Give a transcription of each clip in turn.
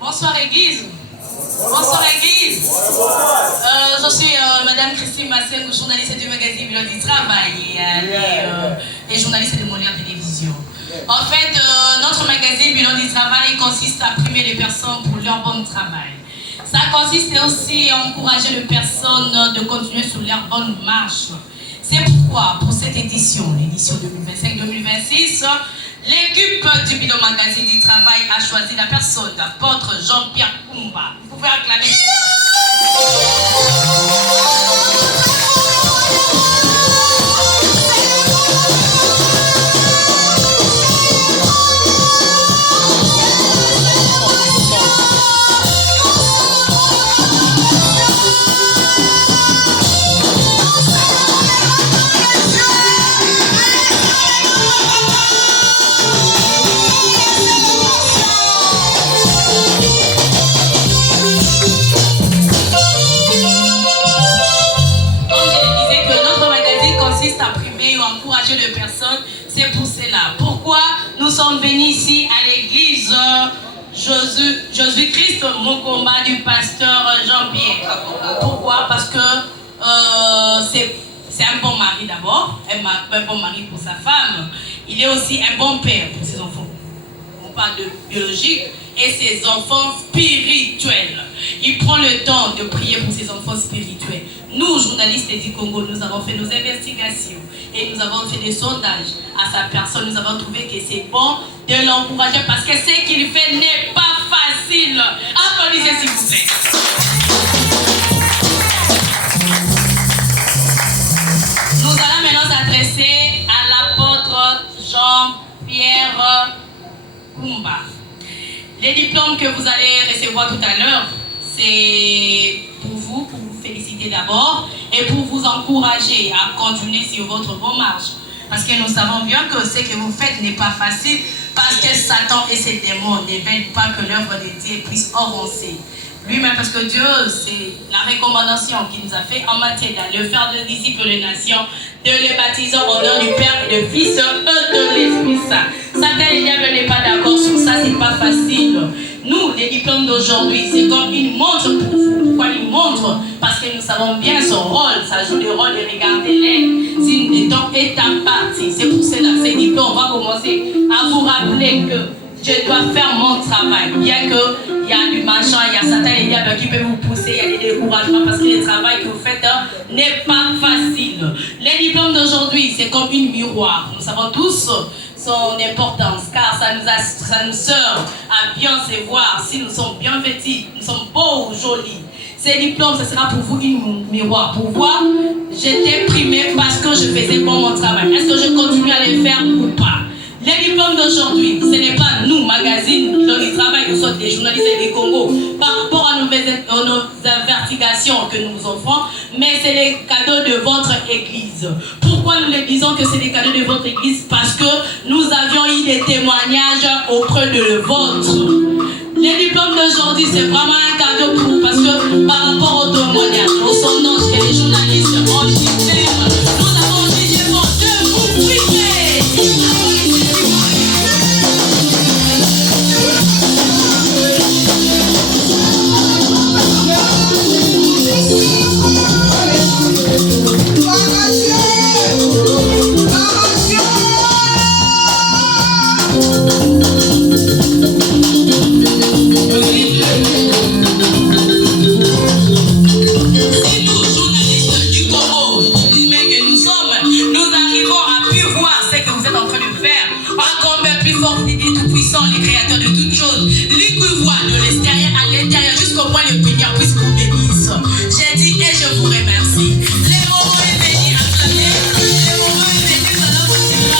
Bonsoir Église. Bonsoir Église. Je suis Madame Christine Massengou, journaliste du magazine Bilan du Travail et journaliste de Molière Télévision. En fait, notre magazine Bilan du Travail consiste à primer les personnes pour leur bon travail. Ça consiste aussi à encourager les personnes de continuer sur leur bonne marche. C'est pourquoi, pour cette édition, l'édition 2025-2026, l'équipe du Bilan Magazine du Travail a choisi la personne d'apôtre Jean-Pierre Koumba. Vous pouvez acclamer. Encourager les personnes, c'est pour cela. Pourquoi nous sommes venus ici à l'église Jésus-Christ, mon combat du pasteur Jean-Pierre. Pourquoi? Parce que c'est un bon mari d'abord, un bon mari pour sa femme. Il est aussi un bon père pour ses enfants. On parle de biologique et ses enfants spirituels. Il prend le temps de prier pour ses enfants spirituels. Nous, journalistes du Congo, nous avons fait nos investigations et nous avons fait des sondages à sa personne. Nous avons trouvé que c'est bon de l'encourager parce que ce qu'il fait n'est pas facile. Applaudissez s'il vous plaît. Nous allons maintenant s'adresser à l'apôtre Jean-Pierre Koumba. Les diplômes que vous allez recevoir tout à l'heure, c'est pour vous féliciter d'abord et pour vous encourager à continuer sur votre bonne marche. Parce que nous savons bien que ce que vous faites n'est pas facile parce que Satan et ses démons ne veulent pas que l'œuvre de Dieu puisse avancer. Lui-même, parce que Dieu, c'est la recommandation qu'il nous a fait en matière de faire de disciples les nations, de les baptiser au nom du Père et du Fils et de l'Esprit Saint. Satan et le diable n'est pas d'accord sur ça, c'est pas facile. Nous, les diplômes d'aujourd'hui, c'est comme une montre pour vous. Pourquoi une montre? Parce que nous savons bien son rôle. Ça joue le rôle de regarder l'air. Si le temps est à partir. C'est pour cela, ces diplômes, on va commencer à vous rappeler que je dois faire mon travail. Bien qu'il y a du machin, il y a Satan et le diable qui peut vous pousser, il y a des découragements parce que le travail que vous faites n'est pas facile. Les diplômes d'aujourd'hui, c'est comme une miroir. Nous savons tous son importance car ça nous sert à bien se voir. Si nous sommes bien vêtus, nous sommes beaux ou jolis. Ces diplômes, ce sera pour vous une miroir. Pour voir, j'étais primé parce que je faisais bon mon travail. Est-ce que je continue à le faire ou pas? Les diplômes d'aujourd'hui, ce n'est pas nous, magazine, dont ils travaillent, nous sommes des journalistes du Congo, par rapport à nos investigations que nous offrons, mais c'est les cadeaux de votre église. Pourquoi nous les disons que c'est les cadeaux de votre église? Parce que nous avions eu des témoignages auprès de vôtre. Les diplômes d'aujourd'hui, c'est vraiment un cadeau pour vous, parce que par rapport au témoignage, au sondage que les journalistes ont dit, nous avons dit de vous priver. Les créateurs de toutes choses, lui qui voit de l'extérieur à l'intérieur jusqu'au point le Peigneur puisse vous bénir. J'ai dit et je vous remercie. Les moments est venu acclamer, les moments est venu, nous allons continuer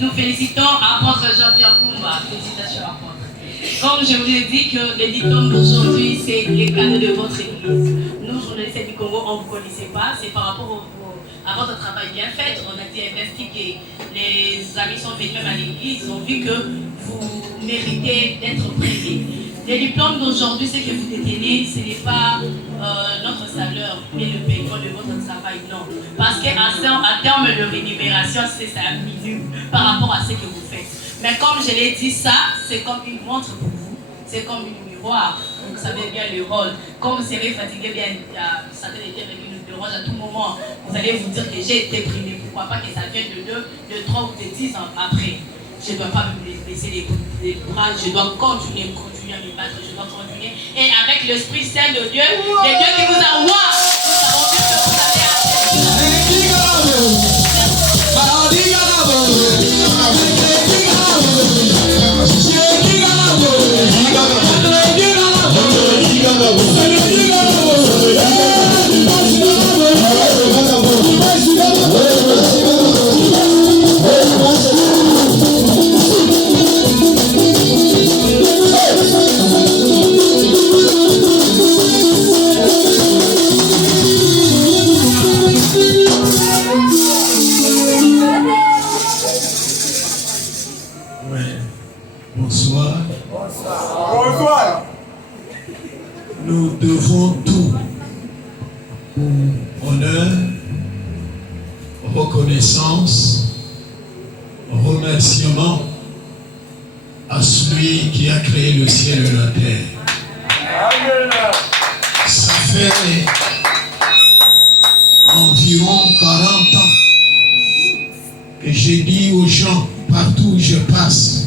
nous félicitons apôtre Jean-Pierre Koumba. Félicitations apôtre. Comme je vous ai dit que le diplôme d'aujourd'hui, c'est les cadeaux de votre église. Nous, journalistes du Congo, on ne vous connaissait pas. C'est par rapport à votre travail bien fait. On a été investigué. Les amis sont venus même à l'église. Ils ont vu que vous méritez d'être primés. Le diplôme d'aujourd'hui, ce que vous détenez, ce n'est pas notre salaire, mais le paiement de votre travail, non. Parce qu'à terme de rémunération, c'est ça minime par rapport à ce que vous faites. Mais comme je l'ai dit, ça, c'est comme une montre pour vous, c'est comme une miroir. Vous savez bien le rôle. Quand vous serez fatigué, bien, ça doit être le rôle à tout moment. Vous allez vous dire que j'ai été primé. Pourquoi pas que ça vienne de 2, de 3 ou de 10 ans après. Je ne dois pas me laisser les bras, je dois continuer à me battre, je dois continuer. Et avec l'Esprit Saint de Dieu, le Dieu qui vous envoie, nous savons bien que vous allez Nous devons tout honneur, reconnaissance, remerciement à celui qui a créé le ciel et la terre. Ça fait environ 40 ans que j'ai dit aux gens partout où je passe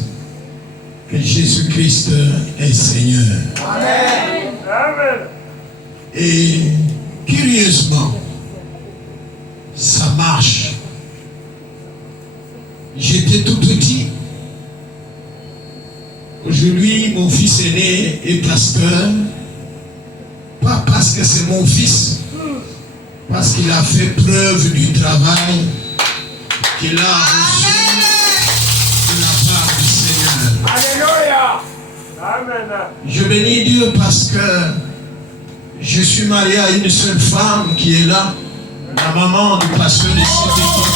que Jésus-Christ est Seigneur. Amen. Et curieusement, ça marche. J'étais tout petit. Aujourd'hui, mon fils aîné est pasteur. Pas parce que c'est mon fils, parce qu'il a fait preuve du travail qu'il a reçu de la part du Seigneur. Alléluia. Amen. Je bénis Dieu parce que je suis marié à une seule femme qui est là, la maman du pasteur de cette église.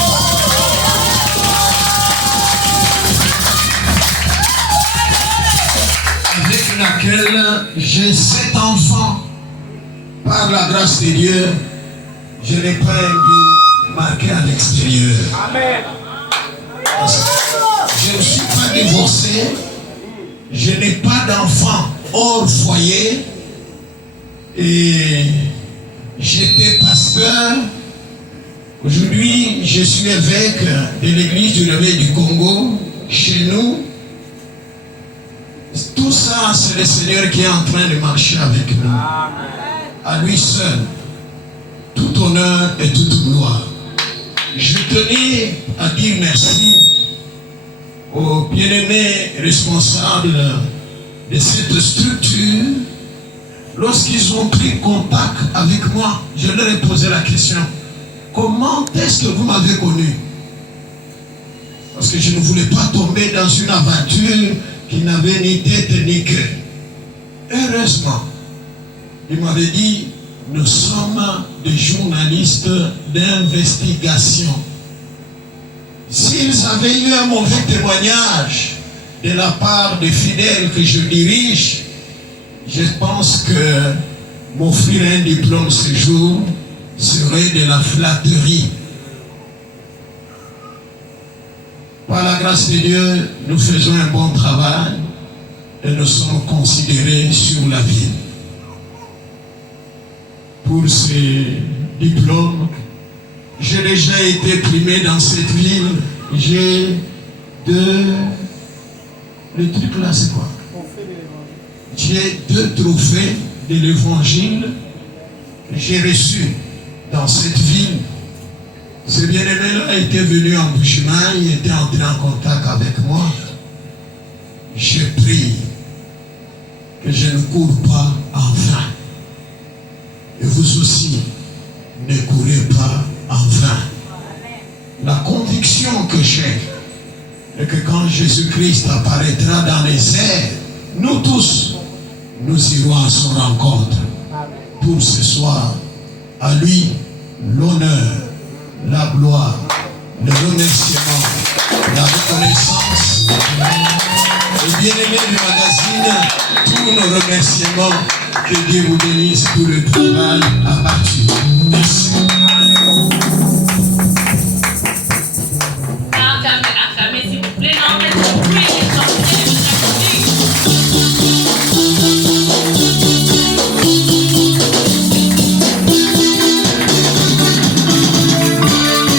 Avec laquelle j'ai 7 enfants. Par la grâce de Dieu, je n'ai pas un but marqué à l'extérieur. Amen. Je ne suis pas divorcé. Je n'ai pas d'enfants hors foyer. Et j'étais pasteur. Aujourd'hui, je suis évêque de l'église du Réveil du Congo, chez nous. Tout ça, c'est le Seigneur qui est en train de marcher avec nous. Amen. À lui seul, tout honneur et toute gloire. Je tenais à dire merci aux bien-aimés responsables de cette structure. Lorsqu'ils ont pris contact avec moi, je leur ai posé la question: comment est-ce que vous m'avez connu? Parce que je ne voulais pas tomber dans une aventure qui n'avait ni tête ni cœur. Heureusement, il m'avait dit: nous sommes des journalistes d'investigation. S'ils avaient eu un mauvais témoignage de la part des fidèles que je dirige, je pense que m'offrir un diplôme ce jour serait de la flatterie. Par la grâce de Dieu, nous faisons un bon travail et nous sommes considérés sur la ville. Pour ces diplômes, j'ai déjà été primé dans cette ville. J'ai le truc là, c'est quoi? J'ai 2 trophées de l'évangile que j'ai reçus dans cette ville. Ce bien-aimé-là était venu en Bushman, il était entré en contact avec moi. Je prie que je ne cours pas en vain. Et vous aussi, ne courez pas en vain. La conviction que j'ai, Et que quand Jésus-Christ apparaîtra dans les airs, nous tous, nous irons à son rencontre. Pour ce soir, à lui, l'honneur, la gloire, le remerciement, la reconnaissance. Et bien-aimés du magazine, tous nos remerciements. Que Dieu vous bénisse pour le travail abattu. Merci.